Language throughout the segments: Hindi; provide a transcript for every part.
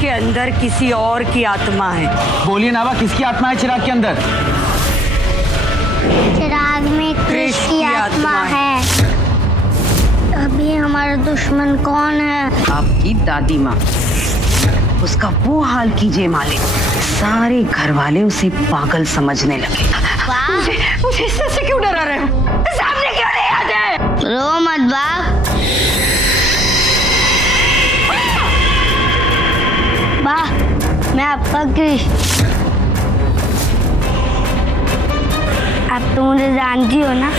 के अंदर किसी और की आत्मा है। बोलिए नाबा, किसकी आत्मा है चिराग के अंदर? चिराग में कृष की आत्मा है। अभी हमारा दुश्मन कौन है? आपकी दादी माँ। उसका वो हाल कीजिए मालिक, सारे घर वाले उसे पागल समझने लगे। मुझे इससे क्यों डरा रहे हो? सामने क्यों नहीं आते? रो मत बा। मैं आपका कृष। आप तो मुझे जानती हो ना?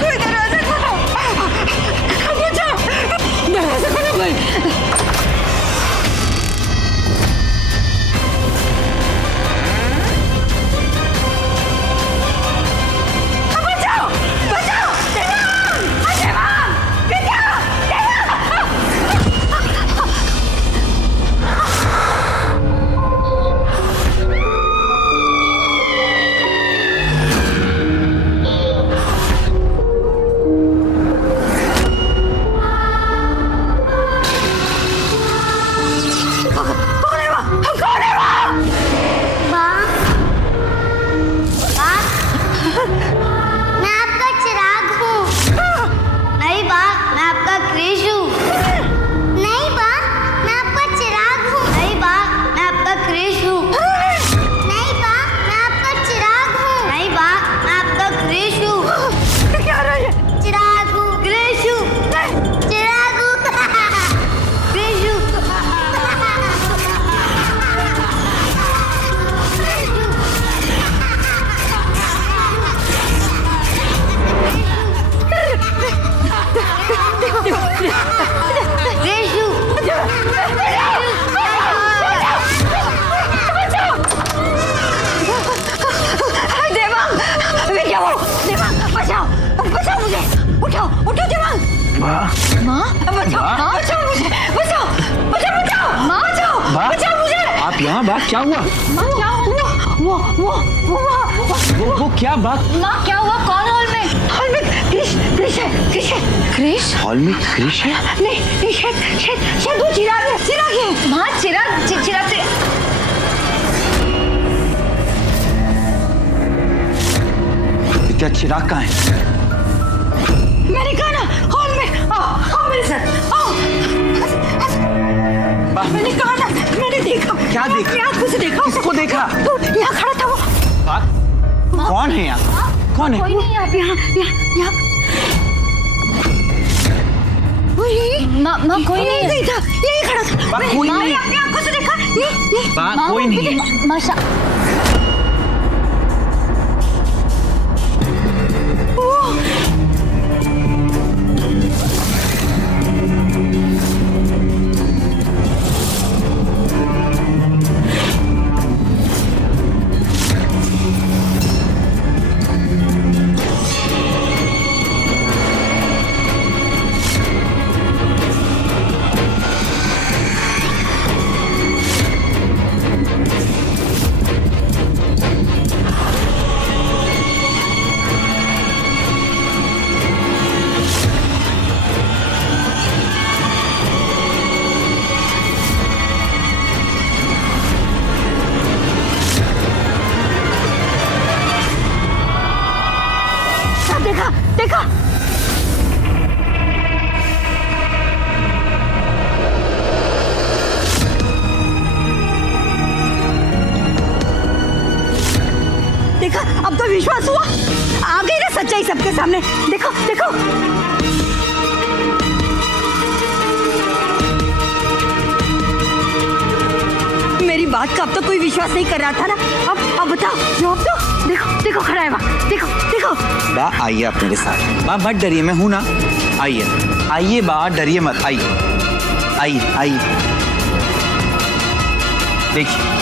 कोई दरवाजा खोलो! बचाओ! दरवाजा खोलो भाई! आप यहाँ? बात क्या हुआ? वो क्या बात? माँ क्या हुआ? कौन हॉल में? हॉल में कृष है। कृष? हॉल में कृष है? नहीं शायद वो चिराग है। माँ चिराग से क्या चिराग कहाँ है? मैंने कहा ना हॉल में आओ मेरे साथ आओ। मैंने कहा ना, मैंने देखा। क्या देखा? अपनी आँखों से देखा। किसको देखा? यहाँ खड़ा था वो। कौन है यहाँ? कौन है? कोई नहीं। आप यहाँ माँ कोई नहीं था, यही खड़ा था। कोई नहीं। अपनी आँखों से देखा। ये कोई नहीं है। माशा देखा। अब तो विश्वास हुआ। आ गई ना सच्चाई सबके सामने। देखो मेरी बात का अब तो कोई विश्वास नहीं कर रहा था ना। अब बताओ जवाब दो। देखो खड़ा है वहाँ। देखो बा आइए आप मेरे साथ। बा मत डरिए, मैं हूं ना। आइए बा, डरिए मत। आइए देखिए।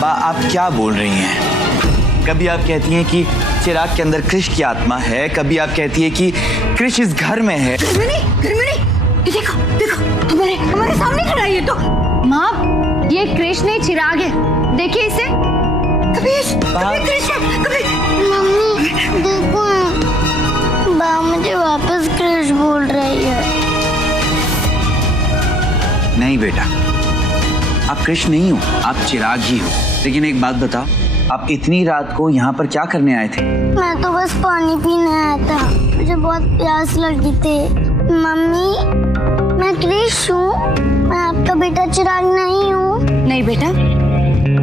बा आप क्या बोल रही हैं? कभी आप कहती हैं कि चिराग के अंदर कृष की आत्मा है, कभी आप कहती है कि कृष इस घर में है। घर में नहीं, ये देखो देखो, हमारे सामने खड़ा है ये तो। माँ, ये कृष्ण नहीं चिराग है, देखिए इसे। कभी कृष्ण, कभी मम्मी देखो ना, बा मुझे वापस कृष्ण बोल रही है। नहीं बेटा, आप कृष्ण नहीं हो, आप चिराग ही हो। लेकिन एक बात बताओ, आप इतनी रात को यहाँ पर क्या करने आए थे? मैं तो बस पानी पीने आया था, मुझे बहुत प्यास लगी थी। मम्मी, मैं कृष्ण हूँ, मैं आपका बेटा चिराग नहीं हूँ। नहीं बेटा,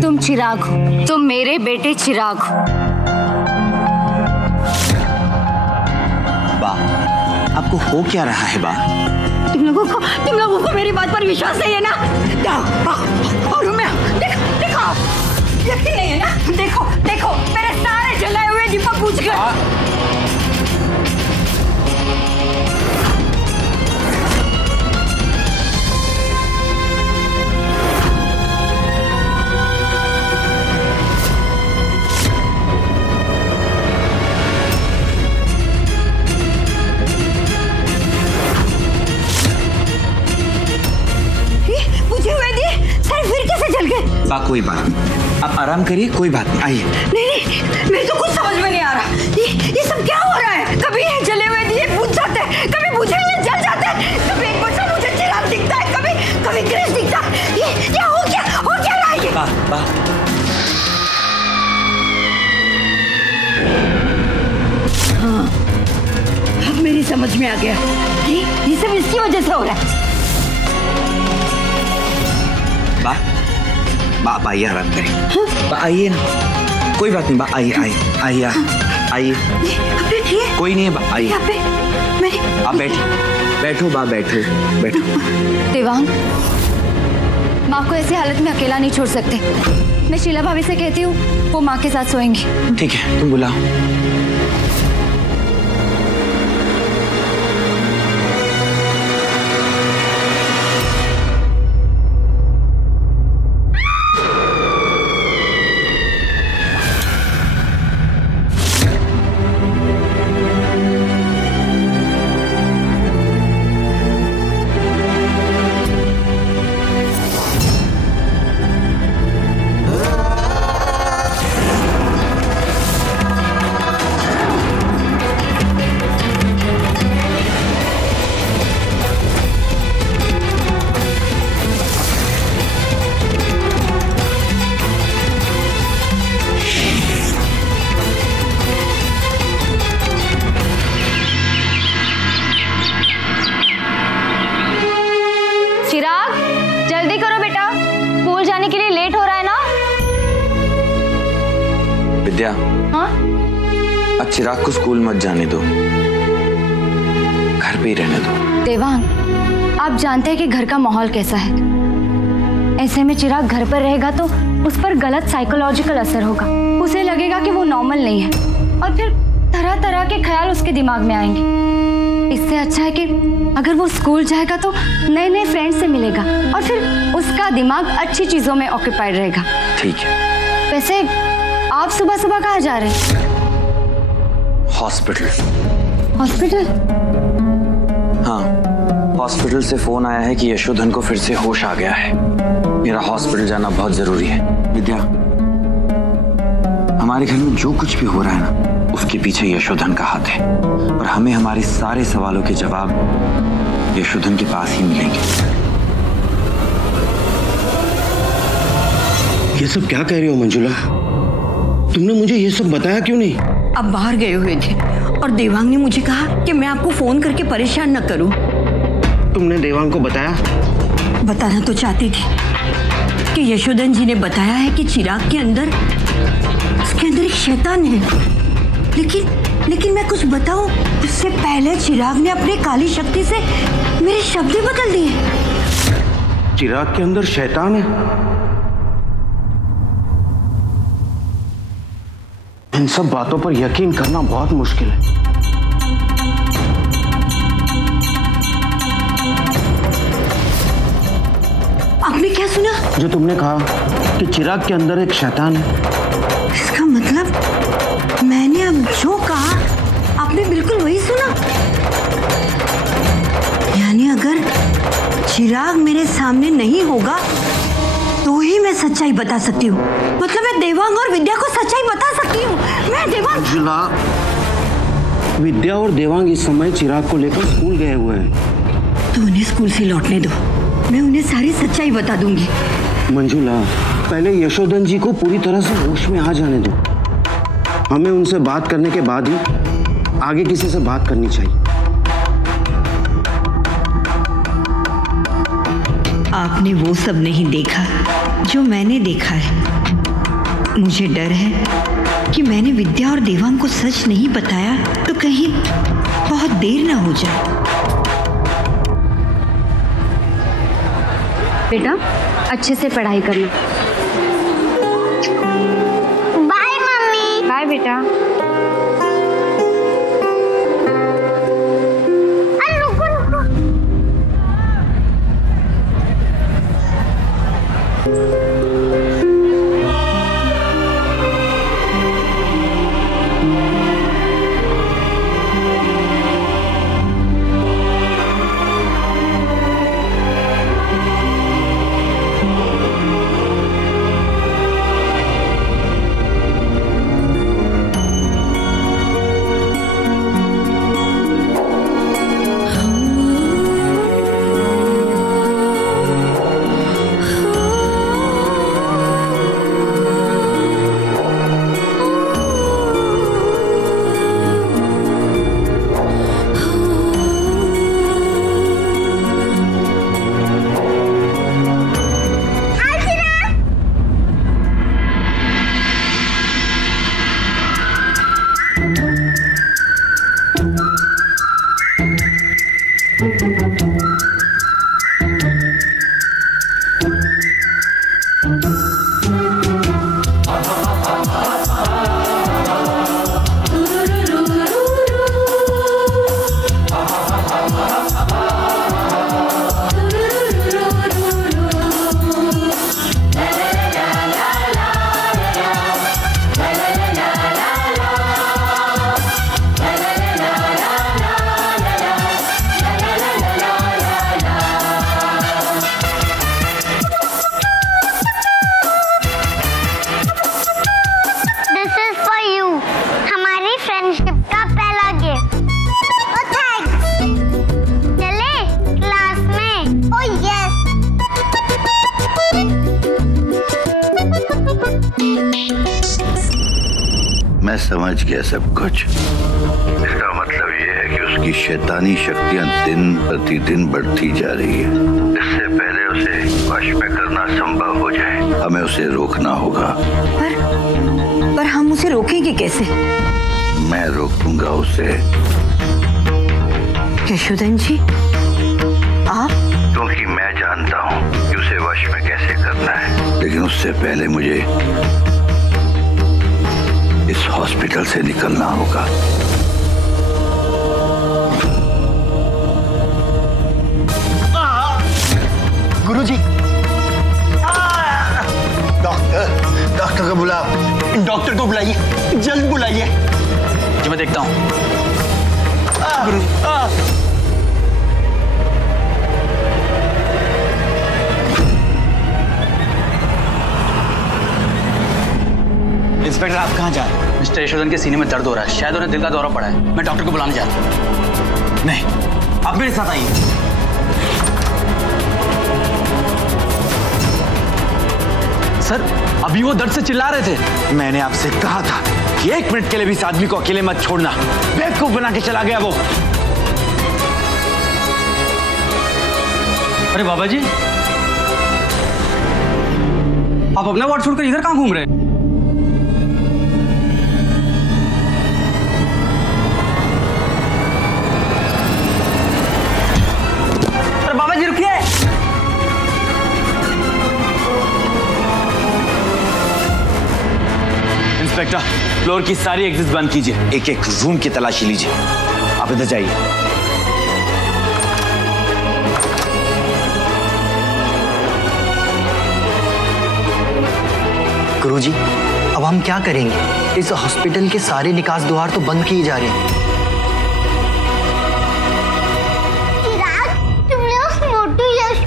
तुम चिराग हो, तुम मेरे बेटे चिराग हो। बा, आपको हो क्या रहा है बा? तुम लोगों को मेरी बात पर विश्वास नहीं है ना? और मैं देखो, यकीन नहीं है ना? देखो मेरे सारे जलाए हुए दीपक बुझ गए। बा कोई बात नहीं, आप आराम करिए, कोई बात नहीं, आइए। नहीं, मेरे तो कुछ समझ में नहीं आ रहा। ये सब क्या हो रहा है? कभी ये जले हुए दिए बुझ जाते हैं, कभी बुझे हुए जल जाते हैं, कभी एक बच्चा मुझे चिराग दिखता है, कभी कृष्ण दिखता है। ये हो क्या रहा है? बा हाँ, अब मेरी समझ में आ गया। ये सब इसकी वजह से हो रहा है। बा आइए, आराम करें। बा आइए ना, कोई बात नहीं। बा आइए। कोई नहीं है बा, आइए। आप बैठो बा, बैठो। देवांग, माँ को ऐसी हालत में अकेला नहीं छोड़ सकते। मैं शीला भाभी से कहती हूँ, वो माँ के साथ सोएंगी। ठीक है, तुम बुलाओ। विद्या, हाँ? अब चिराग को स्कूल मत जाने दो, घर पे ही रहने दो। देवांग, आप जानते हैं कि घर का माहौल कैसा है। ऐसे में चिराग घर पर रहेगा तो उस पर गलत साइकोलॉजिकल असर होगा। उसे लगेगा कि वो नॉर्मल नहीं है और फिर तरह तरह के ख्याल उसके दिमाग में आएंगे। इससे अच्छा है कि अगर वो स्कूल जाएगा तो नए नए फ्रेंड्स से मिलेगा और फिर उसका दिमाग अच्छी चीजों में ऑक्यूपाइड रहेगा। ठीक है। वैसे आप सुबह सुबह कहाँ जा रहे हैं? हॉस्पिटल। हॉस्पिटल? हाँ, हॉस्पिटल से फोन आया है कि यशोधन को फिर से होश आ गया है। मेरा हॉस्पिटल जाना बहुत जरूरी है। विद्या, हमारे घर में जो कुछ भी हो रहा है ना, उसके पीछे यशोधन का हाथ है और हमें हमारे सारे सवालों के जवाब यशोधन के पास ही मिलेंगे। ये सब क्या कह रही हो मंजुला? तुमने मुझे ये सब बताया क्यों नहीं? अब बाहर गए हुए थे और देवांग ने मुझे कहा कि मैं आपको फोन करके परेशान न करूं। तुमने देवांग को बताया? बताना तो चाहती थी कि यशोधन जी ने बताया है कि चिराग के अंदर उसके अंदर एक शैतान है। लेकिन मैं कुछ बताऊं, उससे पहले चिराग ने अपनी काली शक्ति से मेरे शब्द बदल दिए। चिराग के अंदर शैतान है? इन सब बातों पर यकीन करना बहुत मुश्किल है। आपने क्या सुना? जो तुमने कहा कि चिराग के अंदर एक शैतान है। इसका मतलब मैंने अब जो कहा आपने बिल्कुल वही सुना। यानी अगर चिराग मेरे सामने नहीं होगा तो ही मैं सच्चाई बता सकती हूँ। मतलब मैं देवांग और विद्या को सच्चाई बता सकती हूँ। मैं देवांग। मंजुला, विद्या और देवांग इस समय चिराग को लेकर स्कूल गए हुए हैं। तो उन्हें स्कूल से लौटने दो, मैं उन्हें सारी सच्चाई बता दूंगी। मंजुला, पहले यशोधन जी को पूरी तरह से होश में आ जाने दो। हमें उनसे बात करने के बाद ही आगे किसी से बात करनी चाहिए। आपने वो सब नहीं देखा जो मैंने देखा है। मुझे डर है कि मैंने विद्या और देवांग को सच नहीं बताया तो कहीं बहुत देर ना हो जाए। बेटा अच्छे से पढ़ाई करना। Bye mummy. बाय बेटा। अरे रुको रुको। मैं समझ गया सब कुछ। इसका मतलब ये है कि उसकी शैतानी शक्तियां दिन प्रतिदिन बढ़ती जा रही है। इससे पहले उसे वश में करना संभव हो जाए, हमें उसे रोकना होगा। पर हम उसे रोकेंगे कैसे? मैं रोकूंगा उसे। यशोधन जी, आप? क्योंकि मैं जानता हूँ कि उसे वश में कैसे करना है, लेकिन उससे पहले मुझे इस हॉस्पिटल से निकलना होगा। गुरुजी, डॉक्टर को बुलाओ। डॉक्टर को बुलाइए, जल्द बुलाइए। जी मैं देखता हूँ। इंस्पेक्टर, आप कहाँ जा रहे हैं? मिस्टर यशोधन के सीने में दर्द हो रहा है, शायद उन्हें दिल का दौरा पड़ा है। मैं डॉक्टर को बुलाने जा रहा हूँ। नहीं, आप मेरे साथ आइए। सर, अभी वो दर्द से चिल्ला रहे थे। मैंने आपसे कहा था कि 1 मिनट के लिए भी इस आदमी को अकेले मत छोड़ना। बेवकूफ बना के चला गया वो। अरे बाबा जी, आप अपना वार्ड छोड़कर इधर कहाँ घूम रहे हैं? अरे बाबा जी रुकिए। इंस्पेक्टर, फ्लोर की सारी एग्जिट बंद कीजिए। एक एक रूम की तलाशी लीजिए। आप इधर जाइए। गुरुजी, अब हम क्या करेंगे? इस हॉस्पिटल के सारे निकास द्वार तो बंद किए जा रहे हैं। चिराग, तुमने उस मोटू यश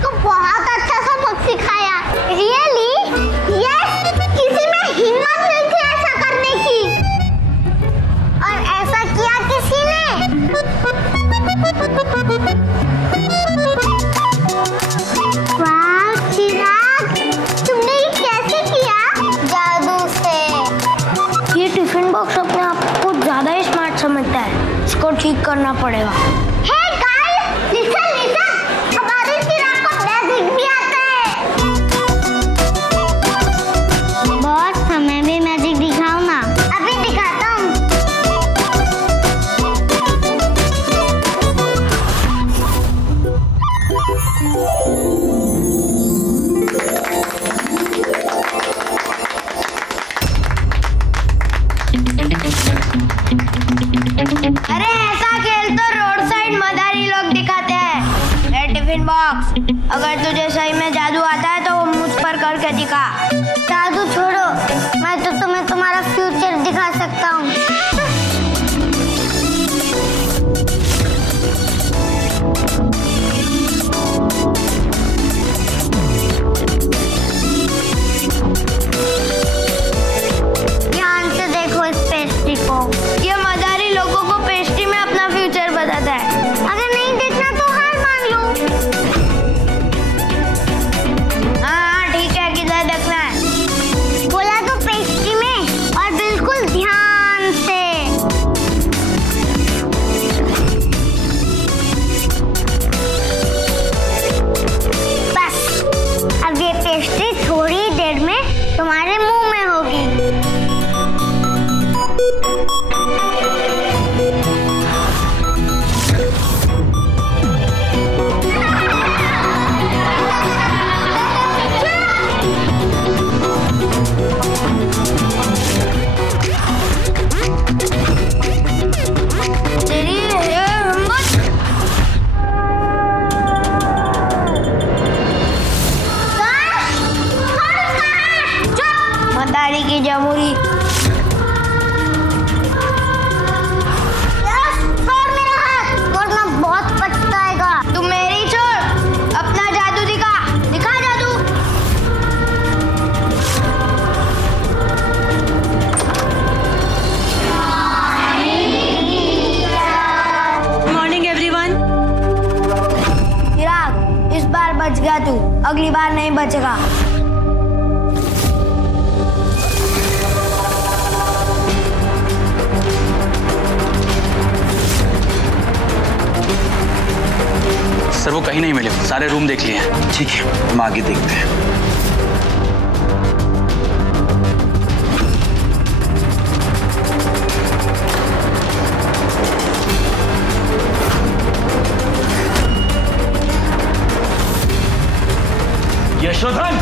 उसको ठीक करना पड़ेगा। Hey guys, listen, listen. हमारे चिराग को मैजिक भी आता है। बॉस, हमें भी मैजिक दिखाओ ना। अभी दिखाता हूँ। अरे ऐसा खेल तो रोड साइड मदारी लोग दिखाते हैं। ए टिफिन बॉक्स, अगर तुझे सही में जादू आता है तो वो मुझ पर करके दिखा। जादू छोड़ो, मैं तो तुम्हें तुम्हारा फ्यूचर दिखा सकता हूँ। ध्यान से देखो इस पेस्ट्री को। ये मदारी लोगों को पेस्ट्री में अपना फ्यूचर बताता है। अगर नहीं देखना तो हार मान लो। हाँ ठीक है, किधर देखना है? बोला तो पेस्ट्री में, और बिल्कुल ध्यान से। बस अब ये पेस्ट्री थोड़ी देर में तुम्हारे मुंह में होगी। तेरी ये हिम्मत। मदारी की जमूरी। छोड़ मेरा हाथ, वरना बहुत पछताएगा। तू मेरी छोड़, अपना जादू दिखा, दिखा जादू। Morning everyone. चिराग, इस बार बच गया तू, अगली बार नहीं बचेगा। सर वो कहीं नहीं मिले, सारे रूम देख लिए हैं। ठीक है, हम आगे देखते हैं। यशोधन,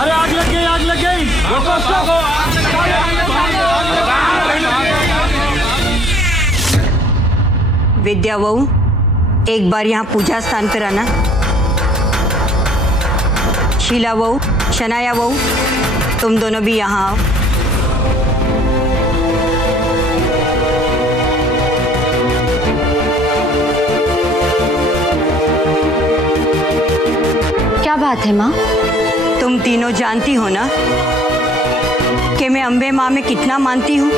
अरे आग लग गई, आग लग गई। रोको, रोको। विद्या बहू, एक बार यहाँ पूजा स्थान पर आना। शीला बहू, शनाया बहू, तुम दोनों भी यहाँ आओ। क्या बात है माँ? तुम तीनों जानती हो ना कि मैं अम्बे माँ में कितना मानती हूँ।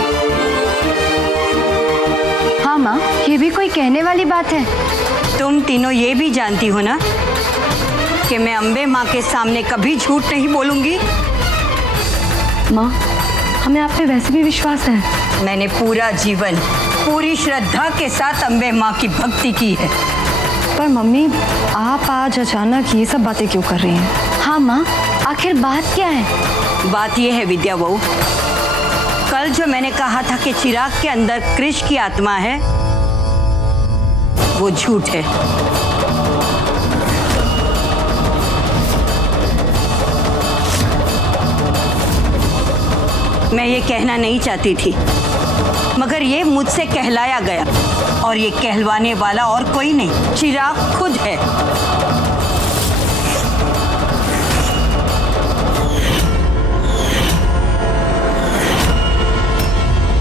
हाँ माँ, ये भी कोई कहने वाली बात है। तुम तीनों ये भी जानती हो ना कि मैं अम्बे माँ के सामने कभी झूठ नहीं बोलूंगी। माँ, हमें आप पे वैसे भी विश्वास है। मैंने पूरा जीवन पूरी श्रद्धा के साथ अम्बे माँ की भक्ति की है। पर मम्मी, आप आज अचानक ये सब बातें क्यों कर रही हैं? हाँ माँ, आखिर बात क्या है? बात ये है विद्या बहू, कल जो मैंने कहा था कि चिराग के अंदर कृष की आत्मा है, वो झूठ है। मैं ये कहना नहीं चाहती थी, मगर ये मुझसे कहलाया गया, और ये कहलवाने वाला और कोई नहीं, चिराग खुद है।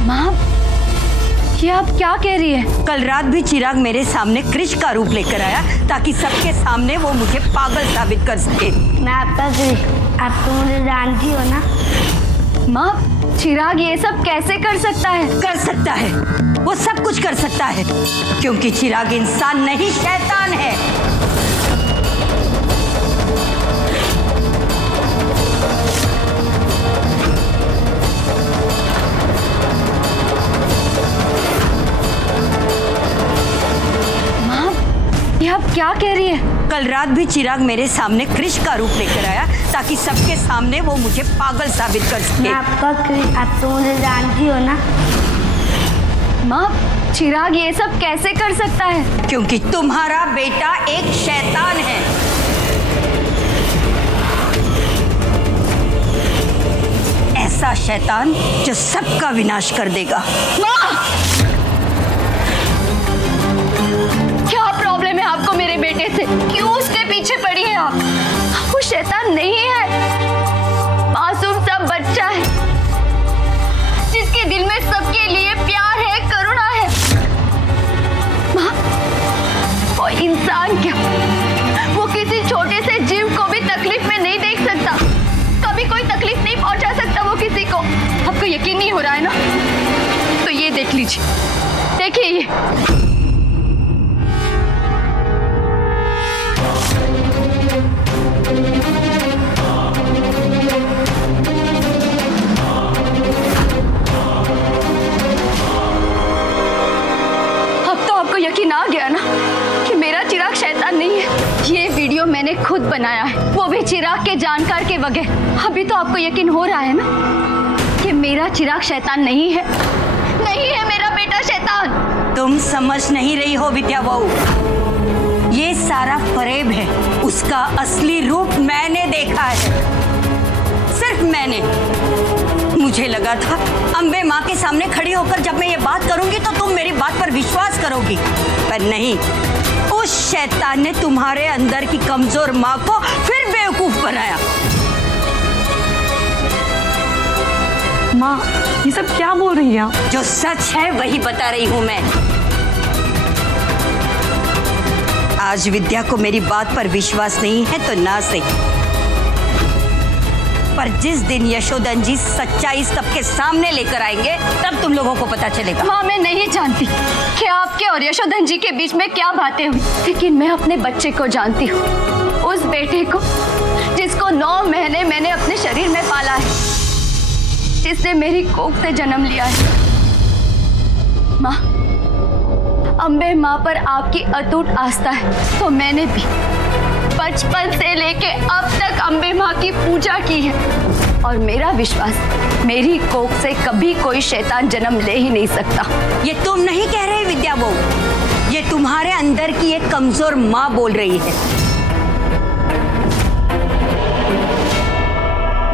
माँ, ये आप क्या कह रही है? कल रात भी चिराग मेरे सामने कृष का रूप लेकर आया ताकि सबके सामने वो मुझे पागल साबित कर सके। मैं आपका कृष, आप तो मुझे जानती हो ना। माँ, चिराग ये सब कैसे कर सकता है? कर सकता है, वो सब कुछ कर सकता है, क्योंकि चिराग इंसान नहीं शैतान है। क्या कह रही है? कल रात भी चिराग मेरे सामने क्रिश का रूप लेकर आया ताकि सबके सामने वो मुझे पागल साबित कर सके। मैं आपका क्रिश, आप तो मुझे जानती हो ना। माँ, चिराग ये सब कैसे कर सकता है? क्योंकि तुम्हारा बेटा एक शैतान है। ऐसा शैतान जो सबका विनाश कर देगा। माँ! क्या प्रॉब्लम है आपको मेरे बेटे से? क्यों उसके पीछे पड़ी है आप? वो शैतान नहीं है, मासूम सा बच्चा है जिसके दिल में सबके लिए प्यार है, करुणा है। माँ, वो इंसान क्या, वो किसी छोटे से जीव को भी तकलीफ में नहीं देख सकता, कभी कोई तकलीफ नहीं पहुंचा सकता वो किसी को। आपको यकीन नहीं हो रहा है ना? तो ये देख लीजिए, देखिए ये। अब तो आपको यकीन आ गया ना कि मेरा चिराग शैतान नहीं है। ये वीडियो मैंने खुद बनाया है, वो भी चिराग के जानकार के बगैर। अभी तो आपको यकीन हो रहा है ना कि मेरा चिराग शैतान नहीं है। नहीं है मेरा बेटा शैतान। तुम समझ नहीं रही हो विद्या बहू, ये सारा फरेब है। उसका असली रूप मैंने देखा है, सिर्फ मैंने। मुझे लगा था अम्बे माँ के सामने खड़ी होकर जब मैं ये बात करूंगी तो तुम मेरी बात पर विश्वास करोगी, पर नहीं। उस शैतान ने तुम्हारे अंदर की कमजोर माँ को फिर बेवकूफ बनाया। माँ, ये सब क्या बोल रही है आप? जो सच है वही बता रही हूँ मैं। आज विद्या को मेरी बात पर विश्वास नहीं है तो ना सही, पर जिस दिन यशोधन जी सच्चाई सबके सामने लेकर आएंगे तब तुम लोगों को पता चलेगा। माँ, मैं नहीं जानती कि आपके और यशोधन जी के बीच में क्या बातें हुई, लेकिन मैं अपने बच्चे को जानती हूँ। उस बेटे को जिसको 9 महीने मैंने अपने शरीर में पाला है, जिसने मेरी कोख से जन्म लिया है। माँ, अम्बे माँ पर आपकी अटूट आस्था है, तो मैंने भी बचपन से लेके अब तक अम्बे माँ की पूजा की है। और मेरा विश्वास, मेरी कोख से कभी कोई शैतान जन्म ले ही नहीं सकता। ये तुम नहीं कह रहे विद्या बहू, ये तुम्हारे अंदर की एक कमजोर माँ बोल रही है,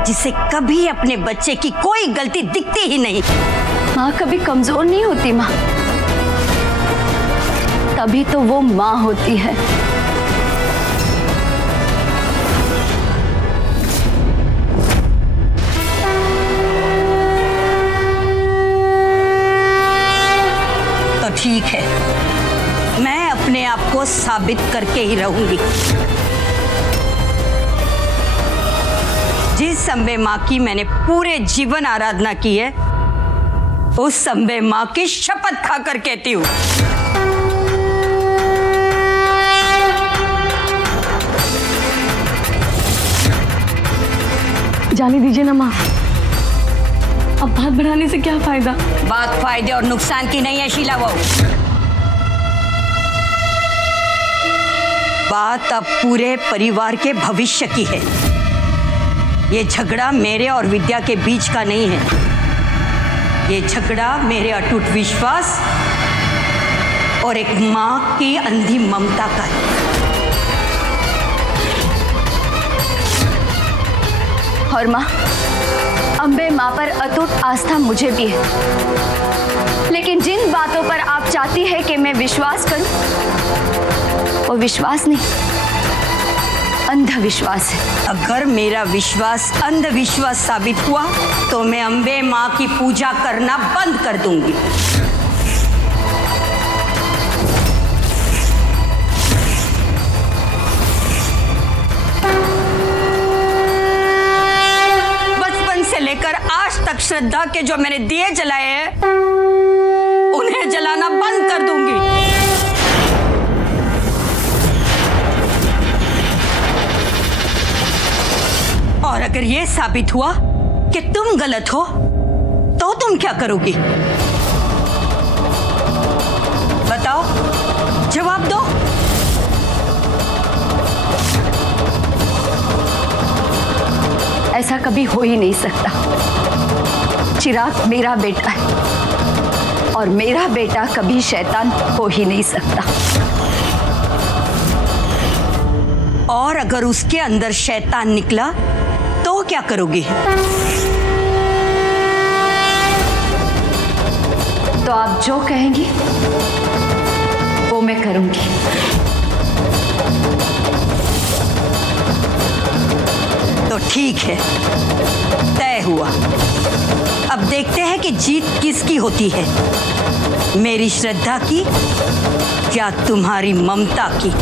जिसे कभी अपने बच्चे की कोई गलती दिखती ही नहीं। माँ कभी कमजोर नहीं होती माँ, तभी तो वो माँ होती है। तो ठीक है, मैं अपने आप को साबित करके ही रहूंगी। जिस अम्बे माँ की मैंने पूरे जीवन आराधना की है, उस अम्बे माँ की शपथ खाकर कहती हूँ, जाने दीजिए ना माँ, अब बात बढ़ाने से क्या फायदा? बात फायदे और नुकसान की नहीं है शीला बहू, बात अब पूरे परिवार के भविष्य की है। ये झगड़ा मेरे और विद्या के बीच का नहीं है, ये झगड़ा मेरे अटूट विश्वास और एक माँ की अंधी ममता का है। और माँ, अम्बे माँ पर अटूट आस्था मुझे भी है, लेकिन जिन बातों पर आप चाहती है कि मैं विश्वास करूं, वो विश्वास नहीं, अंधविश्वास है। अगर मेरा विश्वास अंधविश्वास साबित हुआ तो मैं अम्बे माँ की पूजा करना बंद कर दूंगी। बचपन से लेकर आज तक श्रद्धा के जो मैंने दिए जलाए हैं, उन्हें जलाना बंद कर दूंगी। और अगर यह साबित हुआ कि तुम गलत हो तो तुम क्या करोगी? बताओ, जवाब दो। ऐसा कभी हो ही नहीं सकता। चिराग मेरा बेटा है और मेरा बेटा कभी शैतान हो ही नहीं सकता। और अगर उसके अंदर शैतान निकला तो क्या करोगी? तो आप जो कहेंगी वो मैं करूंगी। तो ठीक है, तय हुआ। अब देखते हैं कि जीत किसकी होती है, मेरी श्रद्धा की या तुम्हारी ममता की।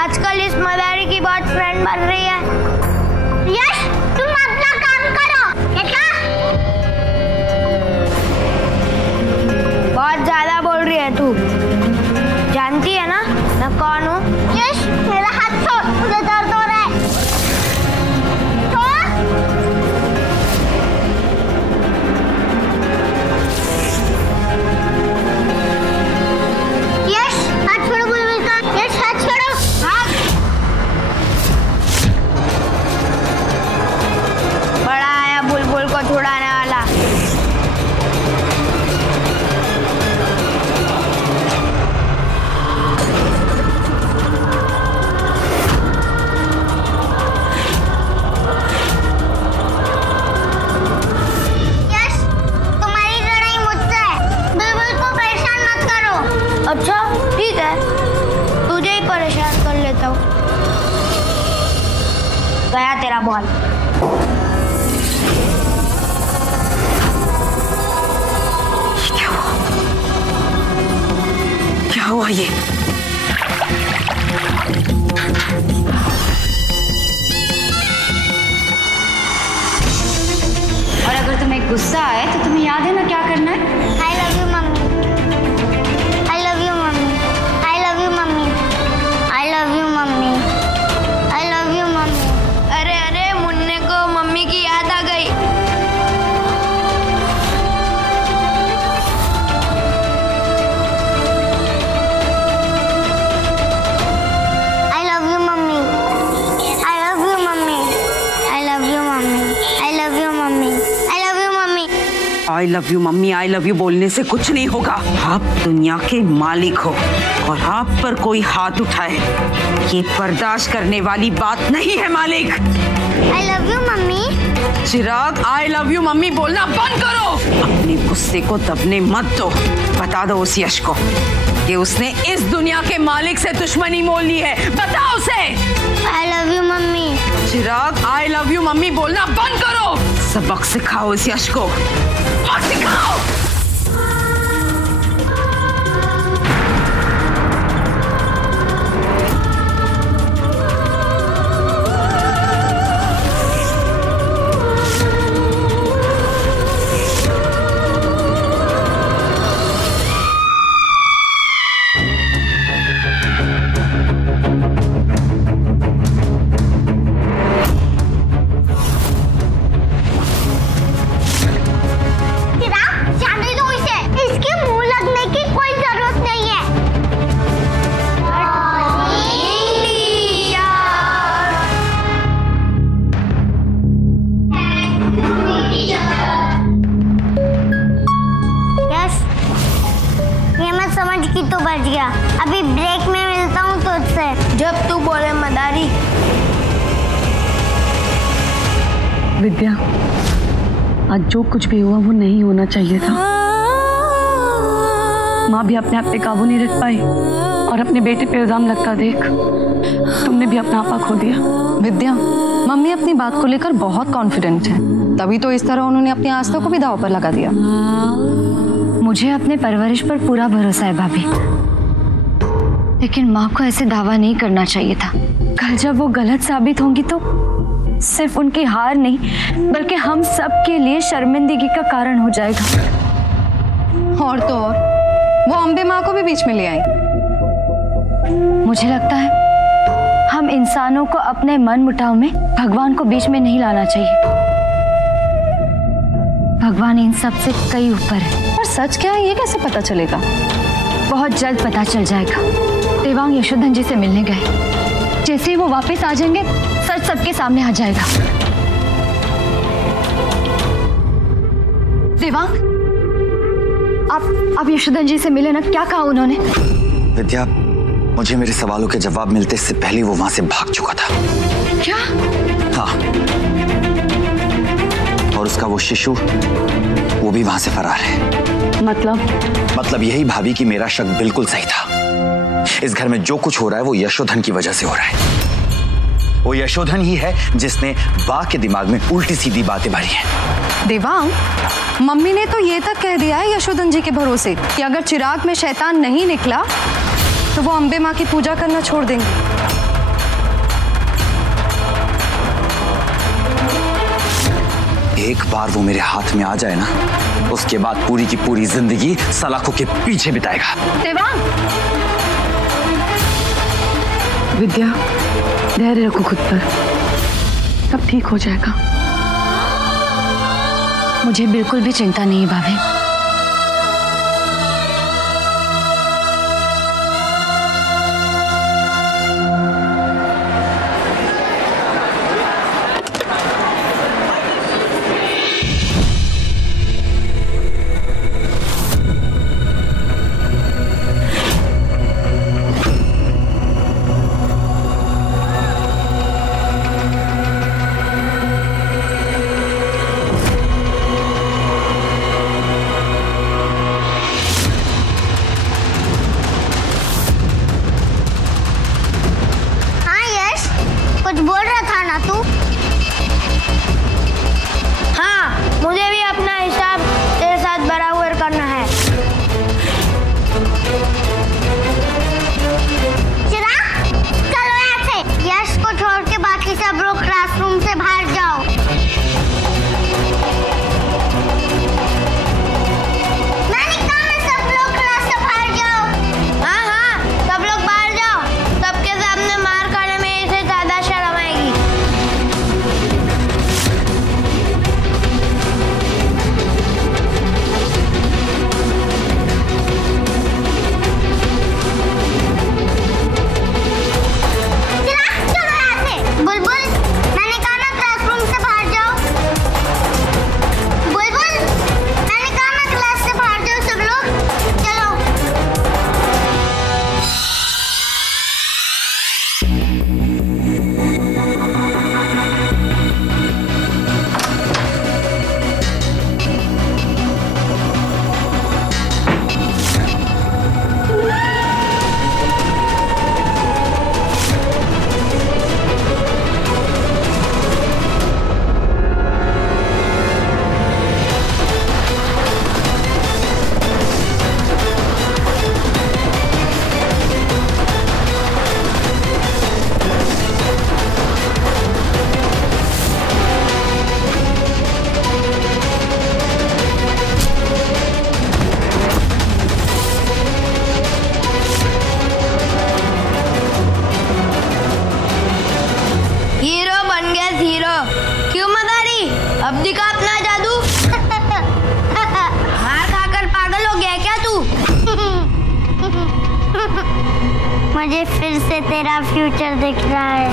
आजकल इस मदारी की बहुत फ्रेंड बन रही है। यश, तुम अपना काम करो। क्या? बहुत ज्यादा बोल रही है तू। जानती है ना मैं कौन हूँ? यश, मेरा हाथ छोड़, मुझे दर्द हो रहा है। यश, हाथ छोड़ो बुलबुल का। यश, हाथ छोड़ो। बड़ा आया बुलबुल को छुड़ाने वाला। यश, तुम्हारी लड़ाई मुझसे है। बुलबुल को परेशान मत करो। अच्छा ठीक है, तुझे ही परेशान कर लेता हूँ। गया तेरा बॉल। क्या हुआ ये? और अगर तुम्हें गुस्सा आए तो तुम्हें याद है ना क्या करना है? I love you mummy. I love you mummy. I love you mummy. I love you mummy. I love you mummy. अरे अरे, मुन्ने को मम्मी की याद आ गई। I love you mummy. I love you mummy. I love you mummy. I love you mummy. I love you mummy. I love you mummy, I love you बोलने से कुछ नहीं होगा। आप दुनिया के मालिक हो और आप पर कोई हाथ उठाए ये बर्दाश्त करने वाली बात नहीं है मालिक। I love you mummy. Chirag, I love you mummy बोलना बंद करो। अपने गुस्से को दबने मत दो। बता दो उस यश को कि उसने इस दुनिया के मालिक से दुश्मनी मोल ली है। बताओ उसे। I love you mummy. Chirag, I love you mummy बोलना बंद करो। सबक सिखाओ इस यश को, सबक सिखाओ। चिराग, जाने विद्या, आज जो कुछ भी हुआ वो नहीं होना चाहिए था। माँ भी अपने आप पे काबू नहीं रख पाई और अपने बेटे पे इल्जाम लगता देख तुमने भी अपना आपा खो दिया। विद्या, मम्मी अपनी बात को लेकर बहुत कॉन्फिडेंट है, तभी तो इस तरह उन्होंने अपनी आस्था को भी दांव पर लगा दिया। मुझे अपने परवरिश पर पूरा भरोसा है भाभी, लेकिन माँ को ऐसे दावा नहीं करना चाहिए था। कल जब वो गलत साबित होंगी तो सिर्फ उनकी हार नहीं बल्कि हम सब के लिए शर्मिंदगी का कारण हो जाएगा। और तो और वो अम्बे माँ को भी बीच में ले आई। मुझे लगता है हम इंसानों को अपने मन मुटाव में भगवान को बीच में नहीं लाना चाहिए। भगवान इन सब से कई ऊपर है। और सच क्या है ये कैसे पता चलेगा? बहुत जल्द पता चल जाएगा। देवांग यशोधन जी से मिलने गए, जैसे ही वो वापस आ जाएंगे सच सबके सामने आ जाएगा। देवांग, आप यशोधन जी से मिले ना, क्या कहा उन्होंने? विद्या, मुझे मेरे सवालों के जवाब मिलते से पहले वो वहां से भाग चुका था। क्या? हाँ, और उसका वो शिशु वो भी वहां से फरार है। मतलब यही भाभी कि मेरा शक बिल्कुल सही था। इस घर में जो कुछ हो रहा है वो यशोधन की वजह से हो रहा है। वो यशोधन ही है जिसने बा के दिमाग में उल्टी सीधी बातें भरी हैं। देवांग, मम्मी ने तो ये तक कह दिया है यशोधन जी के भरोसे कि अगर चिराग में शैतान नहीं निकला तो वो अम्बे माँ की पूजा करना छोड़ देंगे। एक बार वो मेरे हाथ में आ जाए ना, उसके बाद पूरी की पूरी जिंदगी सलाखों के पीछे बिताएगा। देवांग! विद्या, धैर्य रखो खुद पर, सब ठीक हो जाएगा। मुझे बिल्कुल भी चिंता नहीं है भाभी। मुझे फिर से तेरा फ्यूचर दिख रहा है।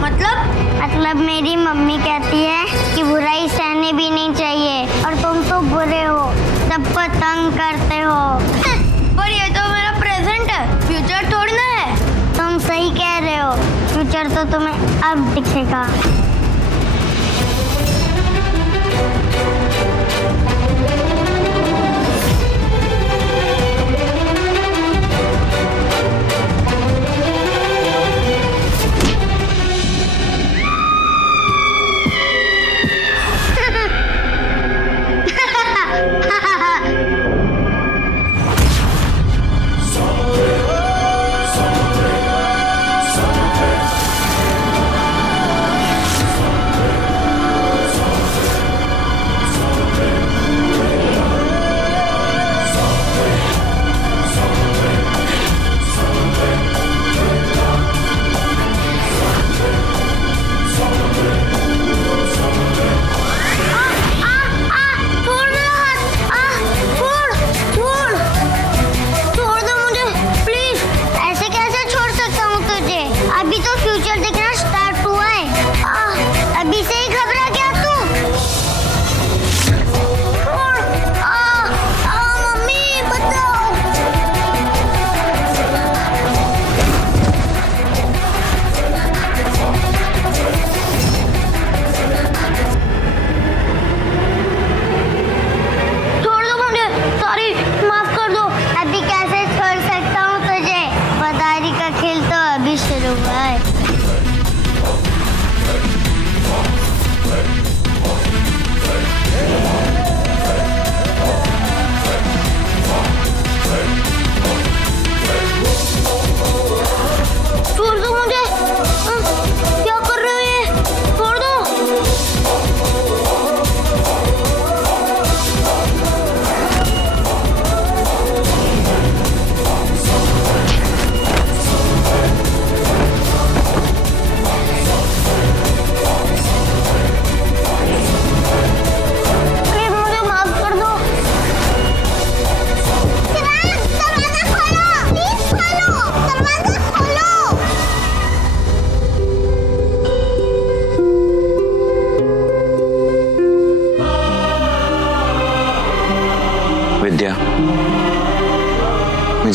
मतलब मेरी मम्मी कहती है कि बुराई सहने भी नहीं चाहिए और तुम तो बुरे हो, सबको तंग करते हो। पर ये तो मेरा प्रेजेंट है, फ्यूचर थोड़ी ना है। तुम सही कह रहे हो, फ्यूचर तो तुम्हें अब दिखेगा।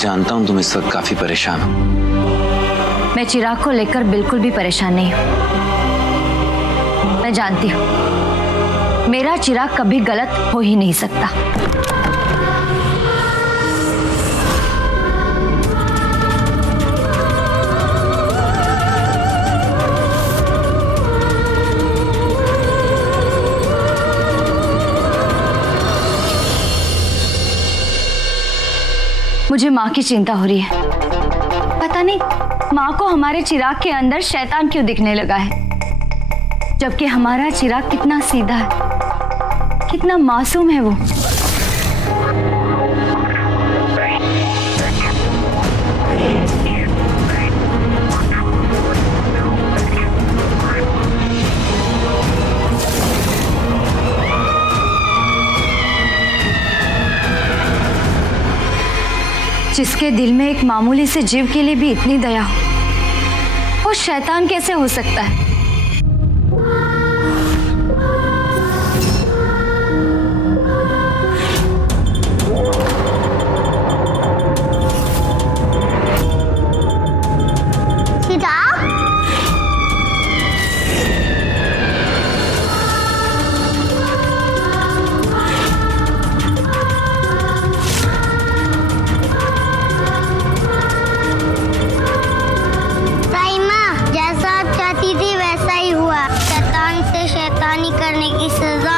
जानता हूं तुम इस वक्त काफी परेशान हो। मैं चिराग को लेकर बिल्कुल भी परेशान नहीं हूँ। मैं जानती हूँ मेरा चिराग कभी गलत हो ही नहीं सकता। मुझे माँ की चिंता हो रही है। पता नहीं माँ को हमारे चिराग के अंदर शैतान क्यों दिखने लगा है, जबकि हमारा चिराग कितना सीधा है, कितना मासूम है वो। जिसके दिल में एक मामूली से जीव के लिए भी इतनी दया हो, वो शैतान कैसे हो सकता है? करने की सजा